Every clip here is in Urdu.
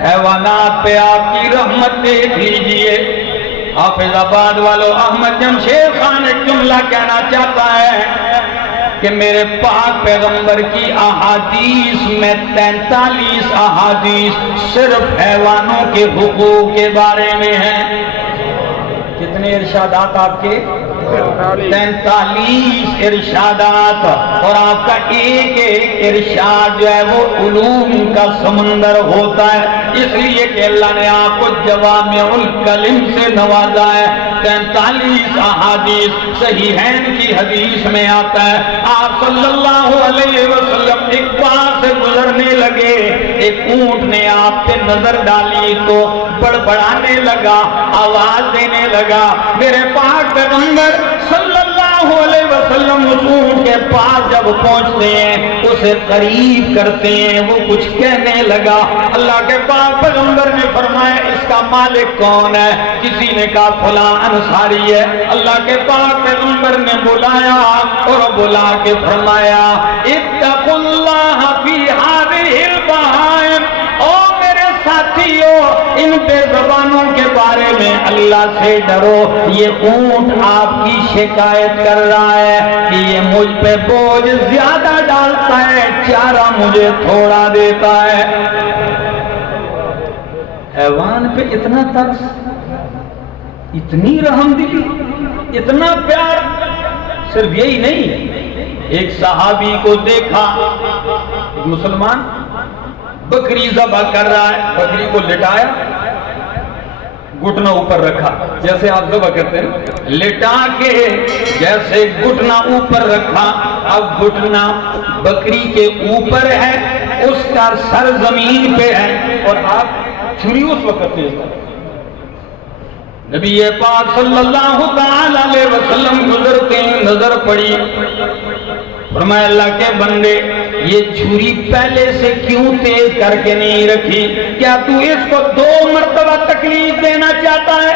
حیوانات پہ آپ کی رحمت دیکھ لیجئے. حافظ آباد والوں احمد جمشید خان ایک جملہ کہنا چاہتا ہے کہ میرے پاک پیغمبر کی احادیث میں 43 احادیث صرف حیوانوں کے حقوق کے بارے میں ہیں. کتنے ارشادات آپ کے؟ 43 ارشادات. اور آپ کا ایک ایک ارشاد جو ہے وہ علوم کا سمندر ہوتا ہے، اس لیے کہ اللہ نے آپ کو جوامع الکلم سے نوازا ہے. 43 احادیث صحیحین کی حدیث میں آتا ہے آپ صلی اللہ علیہ وسلم ایک بار سے گزرنے لگے، ایک اونٹ نے آپ پہ نظر ڈالی تو بڑبڑانے لگا، آواز دینے لگا. میرے پاک پیغمبر صلی اللہ علیہ وسلم اس اونٹ کے پاس جب پہنچتے ہیں اسے قریب کرتے ہیں، وہ کچھ کہنے لگا. اللہ کے پاک پیغمبر نے فرمایا اس کا مالک کون ہے؟ کسی نے کہا فلاں انصاری ہے. اللہ کے پاک پیغمبر نے بلایا اور بلا کے فرمایا اتقوا اللہ فی ہذہ البہائم. او میرے ساتھیو ان بے زبانوں کے بارے میں اللہ سے ڈرو. یہ اونٹ آپ کی شکایت کر رہا ہے کہ یہ مجھ پہ بوجھ زیادہ ڈالتا ہے، چارہ مجھے تھوڑا دیتا ہے. حیوان پہ اتنا ترس، اتنی رحم دلی، اتنا پیار. صرف یہی نہیں، ایک صحابی کو دیکھا ایک مسلمان بکری ذبح کر رہا ہے، بکری کو لٹایا، گھٹنا اوپر رکھا جیسے آپ ذبح کرتے ہیں، لٹا کے جیسے گھٹنا اوپر رکھا. اب گھٹنا بکری کے اوپر ہے، اس کا سر زمین پہ ہے اور آپ چھری اس وقت تیز کر. نبی پاک صلی اللہ تعالی علیہ وسلم گزرتے ہیں، نظر پڑی، فرمایا اللہ کے بندے یہ چھری پہلے سے کیوں تیز کر کے نہیں رکھی؟ کیا تو اس کو 2 مرتبہ تکلیف دینا چاہتا ہے؟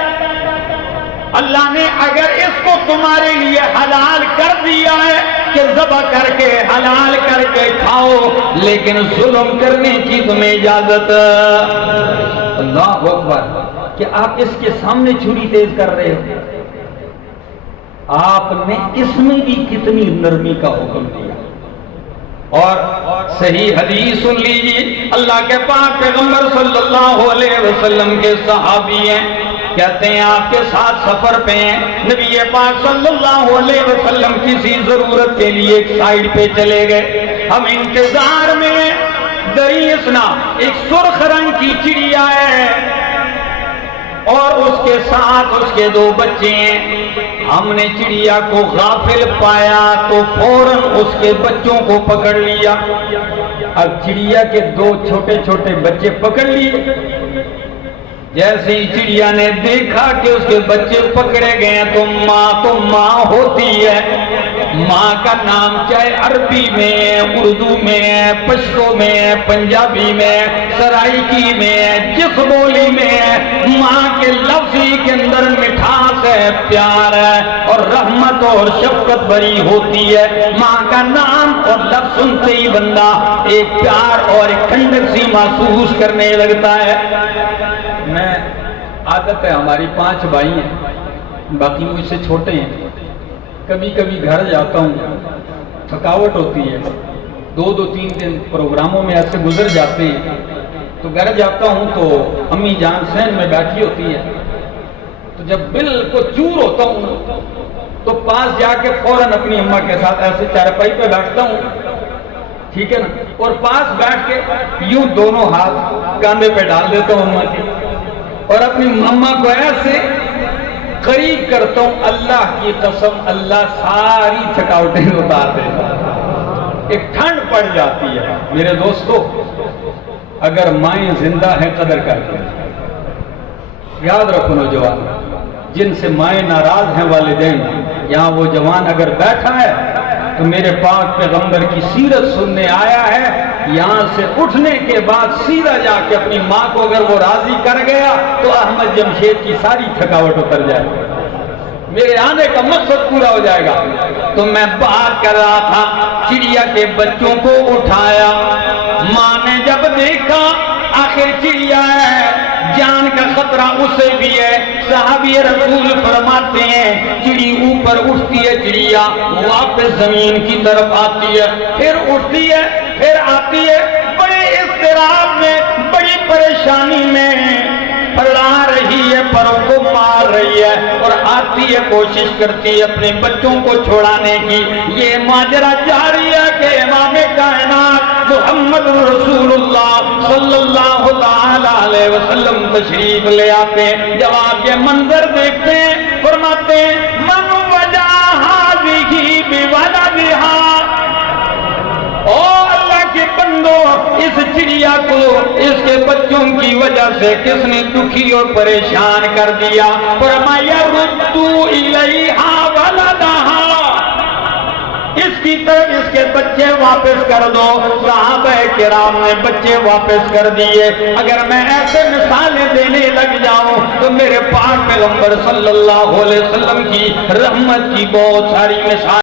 اللہ نے اگر اس کو تمہارے لیے حلال کر دیا ہے کہ ذبح کر کے حلال کر کے کھاؤ، لیکن ظلم کرنے کی تمہیں اجازت. اللہ اکبر کہ آپ اس کے سامنے چھری تیز کر رہے ہو. آپ نے اس میں بھی کتنی نرمی کا حکم دیا. اور صحیح حدیث سن لیجیے، اللہ کے پاک پیغمبر صلی اللہ علیہ وسلم کے صحابی ہیں، کہتے ہیں آپ کے ساتھ سفر پہ ہیں. نبی پاک صلی اللہ علیہ وسلم کسی ضرورت کے لیے ایک سائیڈ پہ چلے گئے، ہم انتظار میں ہیں. دریسنا ایک سرخ رنگ کی چڑیا ہے اور اس کے ساتھ اس کے 2 بچے ہیں. ہم نے چڑیا کو غافل پایا تو فوراً اس کے بچوں کو پکڑ لیا. اب چڑیا کے 2 چھوٹے چھوٹے بچے پکڑ لیے. جیسے ہی چڑیا نے دیکھا کہ اس کے بچے پکڑے گئے تو ماں ہوتی ہے. ماں کا نام چاہے عربی میں، اردو میں، پشتو میں، پنجابی میں، سرائکی میں، جس بولی میں، ماں کے لفظ کے اندر مٹھاس ہے، پیار ہے اور رحمت اور شفقت بری ہوتی ہے. ماں کا نام اور لفظ سنتے ہی بندہ ایک پیار اور ایک ٹھنڈک سی محسوس کرنے لگتا ہے. میں عادت ہے ہماری 5 بھائی ہیں، باقی مجھ سے چھوٹے ہیں. کبھی کبھی گھر جاتا ہوں، تھکاوٹ ہوتی ہے، 2-3 دن پروگراموں میں ایسے گزر جاتے ہیں، تو گھر جاتا ہوں تو امی جان سین میں بیٹھی ہوتی ہے. تو جب بالکل چور ہوتا ہوں تو پاس جا کے فوراً اپنی اماں کے ساتھ ایسے چارپائی پہ بیٹھتا ہوں، ٹھیک ہے نا، اور پاس بیٹھ کے یوں دونوں ہاتھ کاندھے پہ ڈال دیتا ہوں اماں کے اور اپنی اماں کو ایسے قریب کرتا ہوں. اللہ کی قسم اللہ ساری تھکاوٹیں اتار دیتا. ایک ٹھنڈ پڑ جاتی ہے. میرے دوستو اگر مائیں زندہ ہیں قدر کر کے یاد رکھو، نوجوان جن سے مائیں ناراض ہیں والدین، یہاں وہ جوان اگر بیٹھا ہے تو میرے پاک پیغمبر کی سیرت سننے آیا ہے. یہاں سے اٹھنے کے بعد سیدھا جا کے اپنی ماں کو اگر وہ راضی کر گیا تو احمد جمشید کی ساری تھکاوٹ اتر جائے گی، میرے آنے کا مقصد پورا ہو جائے گا. تو میں بات کر رہا تھا، چڑیا کے بچوں کو اٹھایا. ماں نے جب دیکھا آخر چڑیا ہے، جان کا خطرہ اسے بھی ہے۔ صحابی رسول فرماتے ہیں چڑی اوپر اٹھتی ہے، چڑیا واپس زمین کی طرف آتی ہے، پھر اٹھتی ہے، پھر آتی ہے، بڑے اضطراب میں، بڑی پریشانی میں پڑا رہی ہے، پروں کو مار رہی ہے اور آتی ہے، کوشش کرتی ہے اپنے بچوں کو چھوڑانے کی۔ یہ ماجرا جاری ہے کہ امام کائنات محمد رسول اللہ صلی اللہ تعالی علیہ وسلم تشریف لے آتے ہیں، جب آپ یہ منظر دیکھتے ہیں فرماتے ہیں من وجہ ہذہ بولدھا، او اللہ کے بندو، اس چڑیا کو اس کے بچوں کی وجہ سے کس نے دکھی اور پریشان کر دیا؟ فرمایا ردوا الیہا ولدہا، اس کی طرف اس کے بچے واپس کر دو۔ صحابہ کرام نے بچے واپس کر دیے۔ اگر میں ایسے مثالیں دینے لگ جاؤں تو میرے پاک پیغمبر صلی اللہ علیہ وسلم کی رحمت کی بہت ساری مثالیں